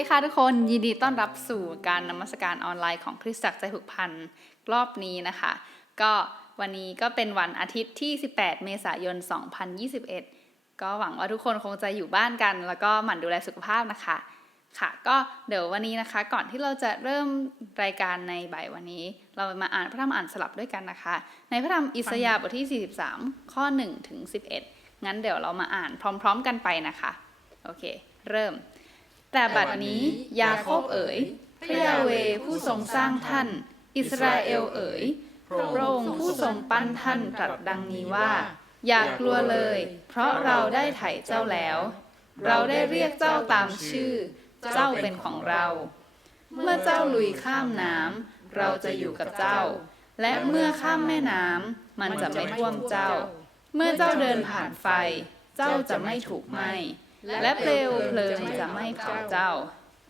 ดีค่ะทุกคนยินดีต้อนรับสู่การนมัสการออนไลน์ของคริสตจักรใจผูกพันรอบนี้นะคะ ก็วันนี้ก็เป็นวันอาทิตย์ที่ 18 เมษายน 2021 ก็หวังว่าทุกคนคงจะอยู่บ้านกัน แล้วก็หมั่นดูแลสุขภาพนะคะ ค่ะ ก็เดี๋ยววันนี้นะคะก่อนที่เราจะเริ่มรายการในบ่ายวันนี้ เรามาอ่านพระธรรมอ่านสลับด้วยกันนะคะ ในพระธรรมอิสยาห์บทที่ 43 ข้อ1ถึง11 งั้นเดี๋ยวเรามาอ่านพร้อม ๆ กันไปนะคะโอเค เริ่ม แต่บัดนี้ยาโคบเอ๋ย พระยาเวผู้ทรงสร้างท่าน อิสราเอลเอ๋ย พระองค์ผู้ทรงปั้นท่านตรัสดังนี้ว่า อย่ากลัวเลย เพราะเราได้ไถ่เจ้าแล้ว เราได้เรียกเจ้าตามชื่อ เจ้าเป็นของเรา เมื่อเจ้าลุยข้ามน้ำเราจะอยู่กับเจ้า และเมื่อข้ามแม่น้ำมันจะไม่ท่วมเจ้า เมื่อเจ้าเดินผ่านไฟ เจ้าจะไม่ถูกไหม้ และเปลวเพลิงจะไม่เผาเจ้า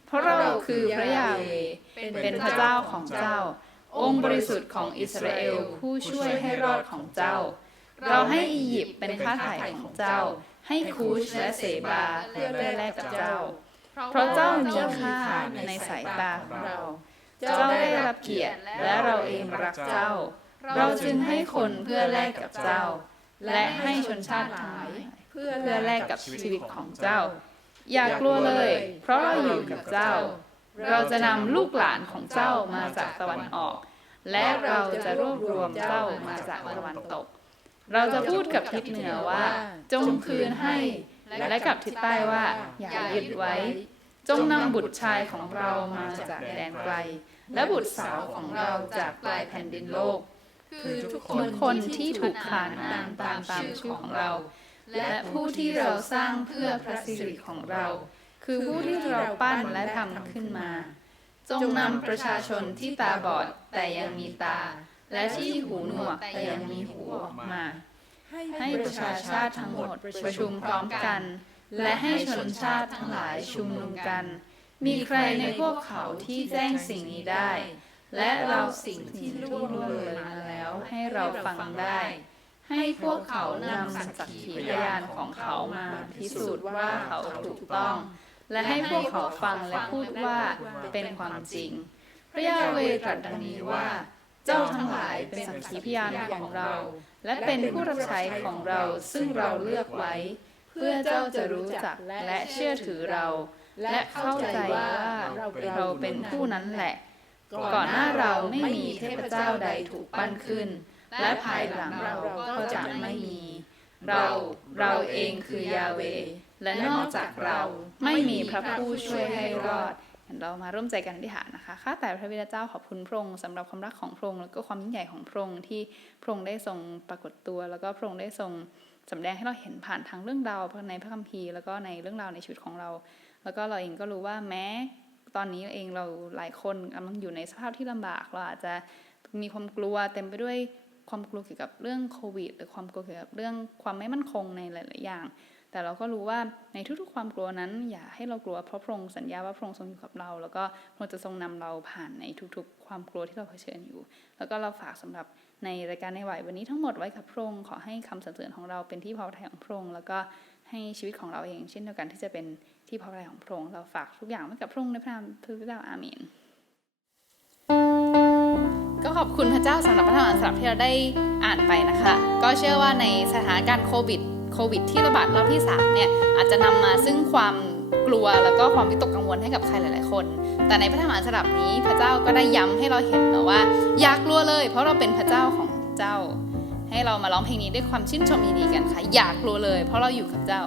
เพราะเราคือพระยาเวเป็นพระเจ้าของเจ้า องค์บริสุทธิ์ของอิสราเอลผู้ช่วยให้รอดของเจ้า เราให้อียิปต์เป็นค่าไถ่ของเจ้า ให้คูชและเสบาเพื่อแลกกับเจ้า เพราะเจ้ามีค่าในสายตาของเรา เจ้าได้รับเกียรติและเราเองรักเจ้า เราจึงให้คนเพื่อแลกกับเจ้า และให้ชนชาติทั้งหลาย เพื่อแลกกับชีวิตของเจ้า อย่ากลัวเลย เพราะเราอยู่กับเจ้า เราจะนำลูกหลานของเจ้ามาจากตะวันออก และเราจะรวบรวมเจ้ามาจากตะวันตก เราจะพูดกับทิศเหนือว่า จงคืนให้ และกับทิศใต้ว่า อย่ายึดไว้ จงนำบุตรชายของเรามาจากแดนไกล และบุตรสาวของเราจากปลายแผ่นดินโลก คือทุกคนกคนที่ถูกขานนามตามตามชื่อของเรา และผู้ที่เราสร้างเพื่อพระสิริของเรา คือผู้ที่เราปั้นและทำขึ้นมา จงนำประชาชนที่ตาบอดแต่ยังมีตา และที่หูหนวกแต่ยังมีหูออกมา ให้ประชาชาติทั้งหมดประชุมพร้อมกัน และให้ชนชาติทั้งหลายชุมนุมกัน มีใครในพวกเขาที่แจ้งสิ่งนี้ได้ และเราสิ่งที่ล่วงเลยมาแล้วให้เราฟังได้ ให้พวกเขานำสักขีพยานของเขามาพิสูจน์ว่าเขาถูกต้อง และให้พวกเขาฟังและพูดว่าเป็นความจริง พระยาเวตรัสดังนี้ว่า เจ้าทั้งหลายเป็นสักขีพยานของเรา และเป็นผู้รับใช้ของเราซึ่งเราเลือกไว้ เพื่อเจ้าจะรู้จักและเชื่อถือเรา และเข้าใจว่าเราเป็นผู้นั้นแหละ ก่อนหน้าเราไม่มีเทพเจ้าใดถูกปั้นขึ้น และภายหลังเราก็จะไม่มี เราเราเองคือยาเวห์และนอกจากเราไม่มีพระผู้ช่วยให้รอดเห็นเรามาร่วมใจกันอธิษฐานนะคะ ข้าแต่พระบิดาเจ้าขอบคุณพระองค์สำหรับความรักของพระองค์แล้วก็ความยิ่งใหญ่ของพระองค์ที่พระองค์ได้ทรงปรากฏตัว แล้วก็พระองค์ได้ทรงสำแดงให้เราเห็นผ่านทางเรื่องราวในพระคัมภีร์แล้วก็ในเรื่องราวในชีวิตของเรา แล้วก็เราเองก็รู้ว่าแม้ ตอนนี้เองเราหลายคนกำลังอยู่ในสภาพที่ลำบากเราอาจจะมีความกลัวเต็มไปด้วย ความกลัวเกี่ยวกับเรื่องโควิด หรือความกลัวเกี่ยวกับเรื่องความไม่มั่นคงในหลาย ๆ อย่าง แต่เราก็รู้ว่าในทุกๆ ความกลัวนั้น อย่าให้เรากลัวเพราะพระองค์สัญญาว่าพระองค์ทรงอยู่กับเรา แล้วก็พระองค์จะทรงนำเราผ่านในทุกๆ ความกลัวที่เราเผชิญอยู่ แล้วก็เราฝากสำหรับในรายการในไหววันนี้ทั้งหมดไว้กับพระองค์ขอให้คำสรรเสริญของเราเป็นที่พอพระทัยของพระองค์แล้วก็ให้ชีวิตของเราเอง เช่นเดียวกันที่จะเป็นที่พอพระทัยของพระองค์เราฝากทุกอย่างไว้กับพระองค์ในพระนามพระเจ้าอาเมน ก็ขอบคุณพระเจ้าสำหรับพระธรรมอันสลับที่เราได้อ่านไปนะคะ ก็เชื่อว่าในสถานการณ์โควิดโควิดที่ระบาดรอบที่3เนี่ยอาจจะนำมาซึ่งความกลัวแล้วก็ความวิตกกังวลให้กับใครหลาย ๆ คน แต่ในพระธรรมอันสลับนี้พระเจ้าก็ได้ย้ำให้เราเห็นนะว่าอย่ากลัวเลย เพราะเราเป็นพระเจ้าของเจ้า ให้เรามาร้องเพลงนี้ด้วยความชื่นชมยินดีกันค่ะอย่ากลัวเลย เพราะเราอยู่กับเจ้า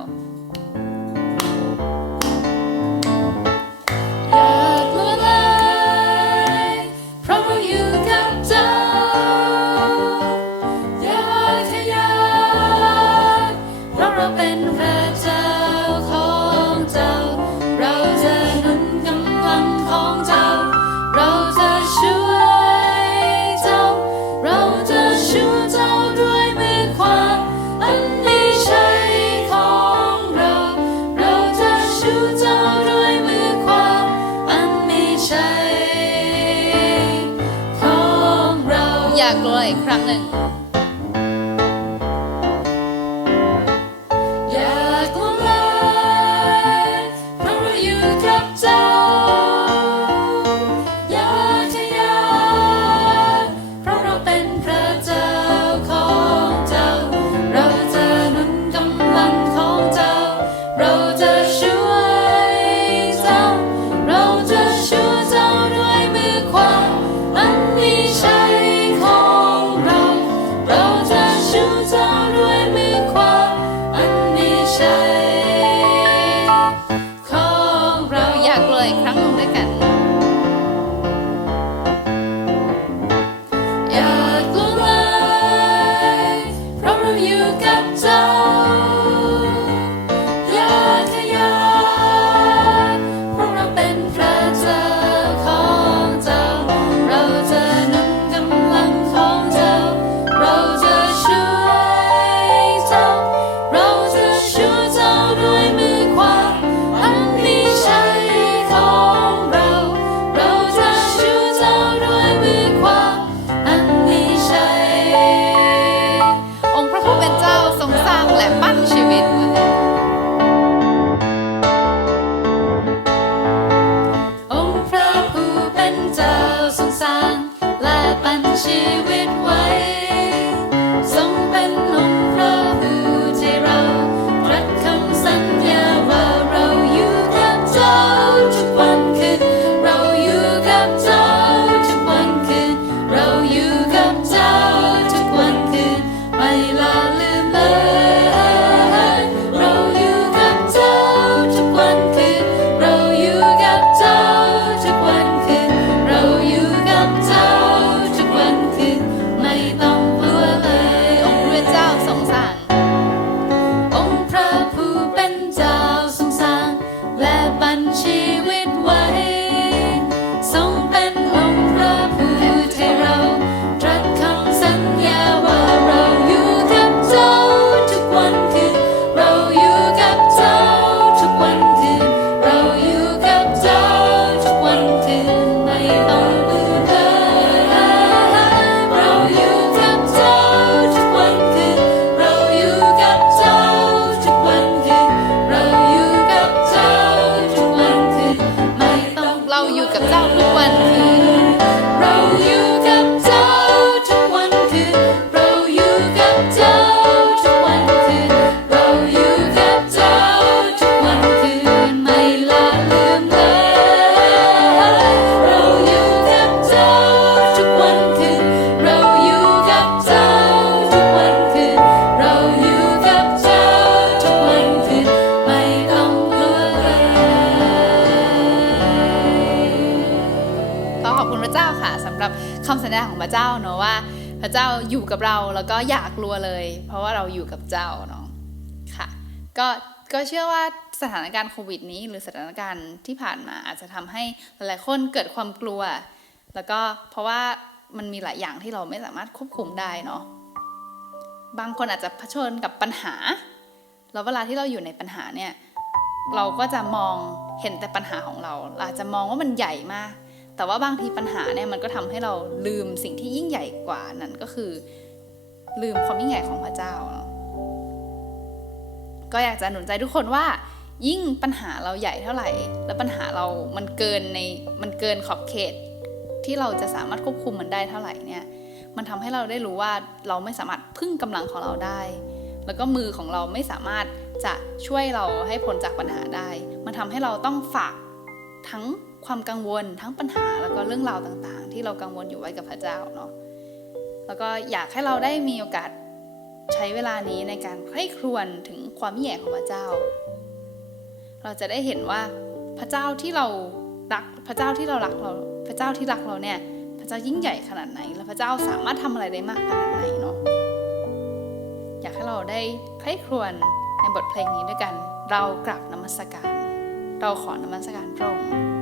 คำสัญญาของพระเจ้าเนอะว่า พระเจ้าอยู่กับเราแล้วก็อยากลัวเลย เพราะว่าเราอยู่กับเจ้าเนาะค่ะ ก็ก็เชื่อว่าสถานการณ์โควิดนี้ หรือสถานการณ์ที่ผ่านมาอาจจะทำให้หลายๆคนเกิดความกลัว แล้วก็เพราะว่ามันมีหลายอย่างที่เราไม่สามารถควบคุมได้เนาะบางคนอาจจะเผชิญกับปัญหา แล้วเวลาที่เราอยู่ในปัญหาเนี่ย เราก็จะมองเห็นแต่ปัญหาของเรา เราอาจจะมองว่ามันใหญ่มาก แต่ว่าบางทีปัญหาเนี่ยมันก็ทำให้เราลืมสิ่งที่ยิ่งใหญ่กว่านั้นก็คือ ลืมความยิ่งใหญ่ของพระเจ้าเนาะก็อยากจะหนุนใจทุกคนว่ายิ่งปัญหาเราใหญ่เท่าไหร่ แล้วปัญหาเรามันเกินในมันเกินขอบเขต ที่เราจะสามารถควบคุมมันได้เท่าไหร่เนี่ยมันทำให้เราได้รู้ว่าเราไม่สามารถพึ่งกำลังของเราได้ แล้วก็มือของเราไม่สามารถจะช่วยเราให้พ้นจากปัญหาได้ มันทำให้เราต้องฝากทั้ง ความกังวลทั้งปัญหาแล้วก็เรื่องราวต่างๆ ที่เรากังวลอยู่ไว้กับพระเจ้าเนาะแล้วก็อยากให้เราได้มีโอกาสใช้เวลานี้ในการใคร่ครวญถึงความยิ่งใหญ่ของพระเจ้า เราจะได้เห็นว่าพระเจ้าที่เรารักพระเจ้าที่เรารักเราพระเจ้าที่รักเราเนี่ยพระเจ้ายิ่งใหญ่ขนาดไหน และพระเจ้าสามารถทำอะไรได้มากขนาดไหนเนาะอยากให้เราได้ใคร่ครวญในบทเพลงนี้ด้วยกัน เรากราบนมัสการ เราขอนมัสการพระองค์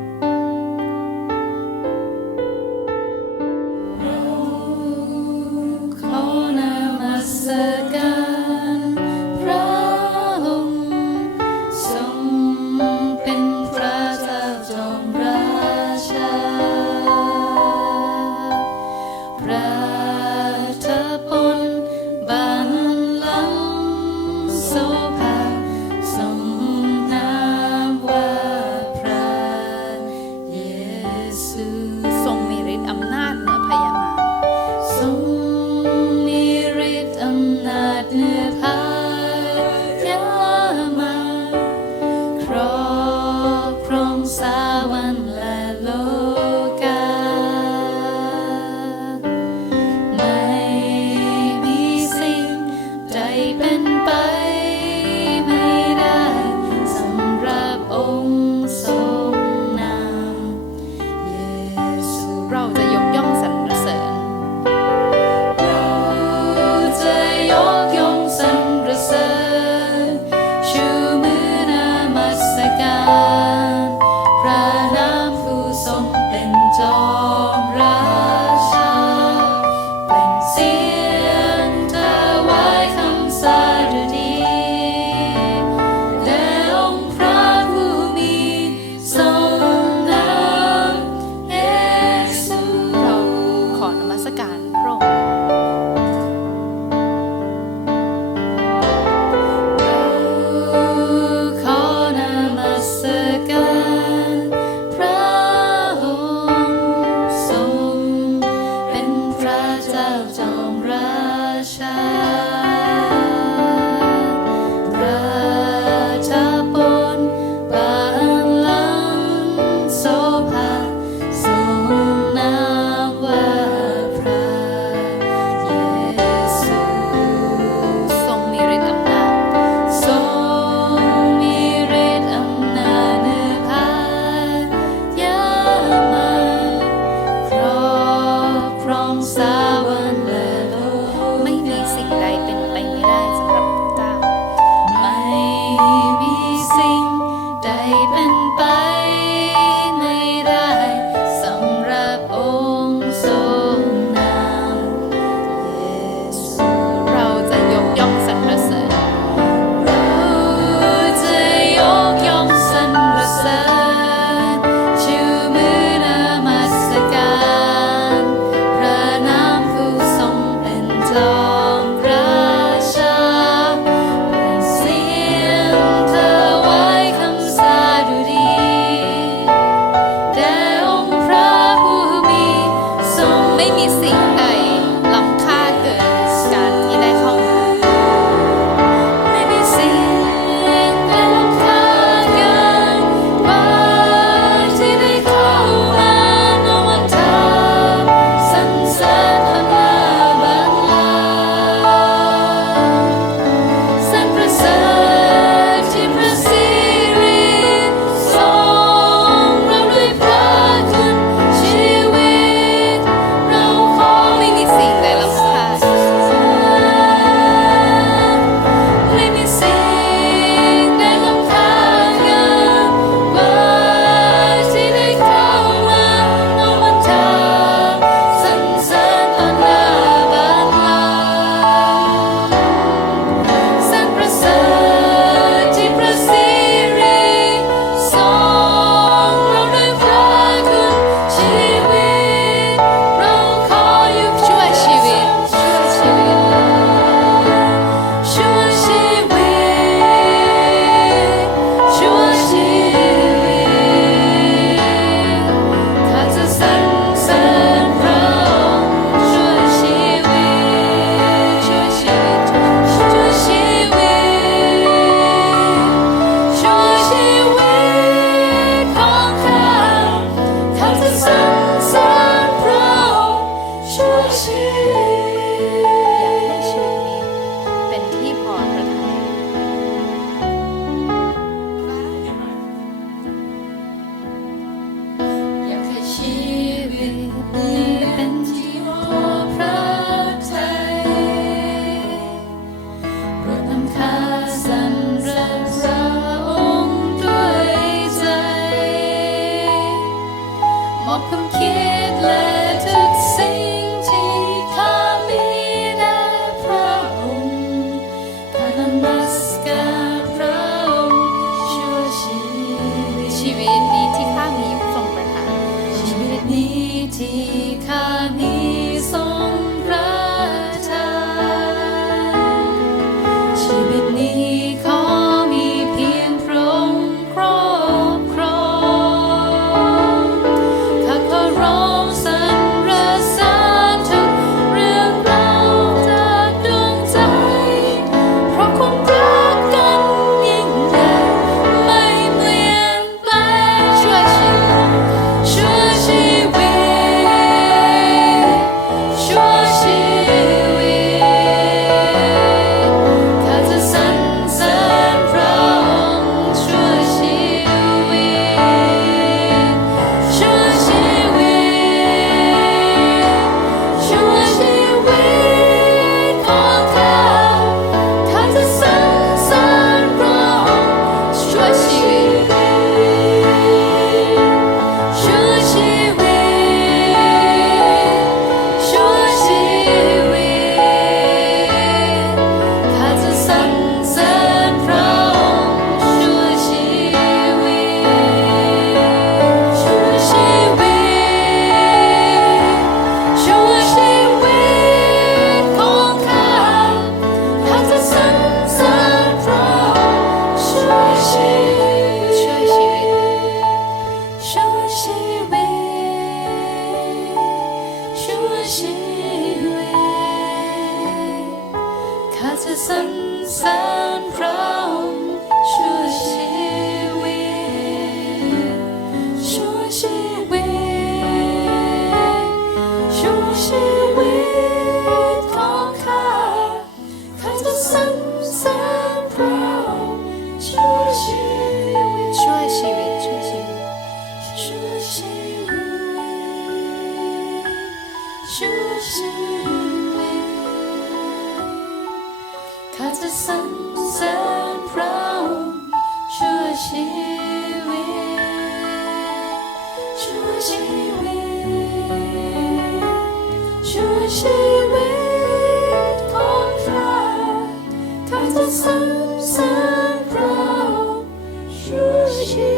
ชี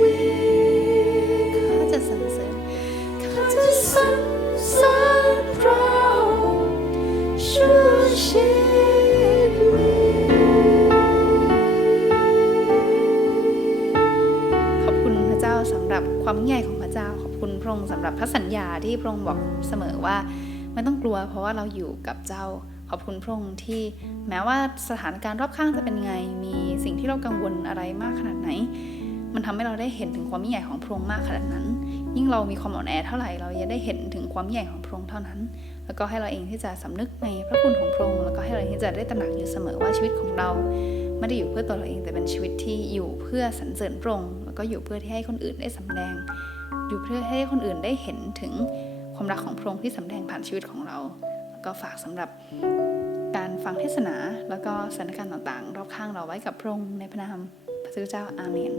วิตข้าจะสรรเสริญข้าจะสรรเสริญพระองค์ชั่วชีวิตขอบคุณพระเจ้าสำหรับความยิ่งใหญ่ของพระเจ้า ขอบคุณพระองค์สำหรับพระสัญญาที่พระองค์บอกเสมอว่าไม่ต้องกลัว เพราะว่าเราอยู่กับเจ้าขอบคุณพระองค์ที่แม้ว่าสถานการณ์รอบข้างจะเป็นไง สิ่งที่เรากังวลอะไรมากขนาดไหน มันทำให้เราได้เห็นถึงความใหญ่ของพระองค์มากขนาดนั้น ยิ่งเรามีความอ่อนแอเท่าไหร่เราจะได้เห็นถึงความใหญ่ของพระองค์เท่านั้น แล้วก็ให้เราเองที่จะสำนึกในพระคุณของพระองค์แล้วก็ให้เราเองที่จะได้ตระหนักอยู่เสมอว่าชีวิตของเราไม่ได้อยู่เพื่อตัวเราเองแต่เป็นชีวิตที่อยู่เพื่อสรรเสริญพระองค์แล้วก็อยู่เพื่อที่ให้คนอื่นได้สำแดง อยู่เพื่อให้คนอื่นได้เห็นถึงความรักของพระองค์ที่สำแดงผ่านชีวิตของเรา แล้วก็ฝากสำหรับ ฟังเทศนา แล้วก็สถานการณ์ต่างๆ รอบข้างเราไว้กับพระองค์ในพระนามพระเจ้าอาเมน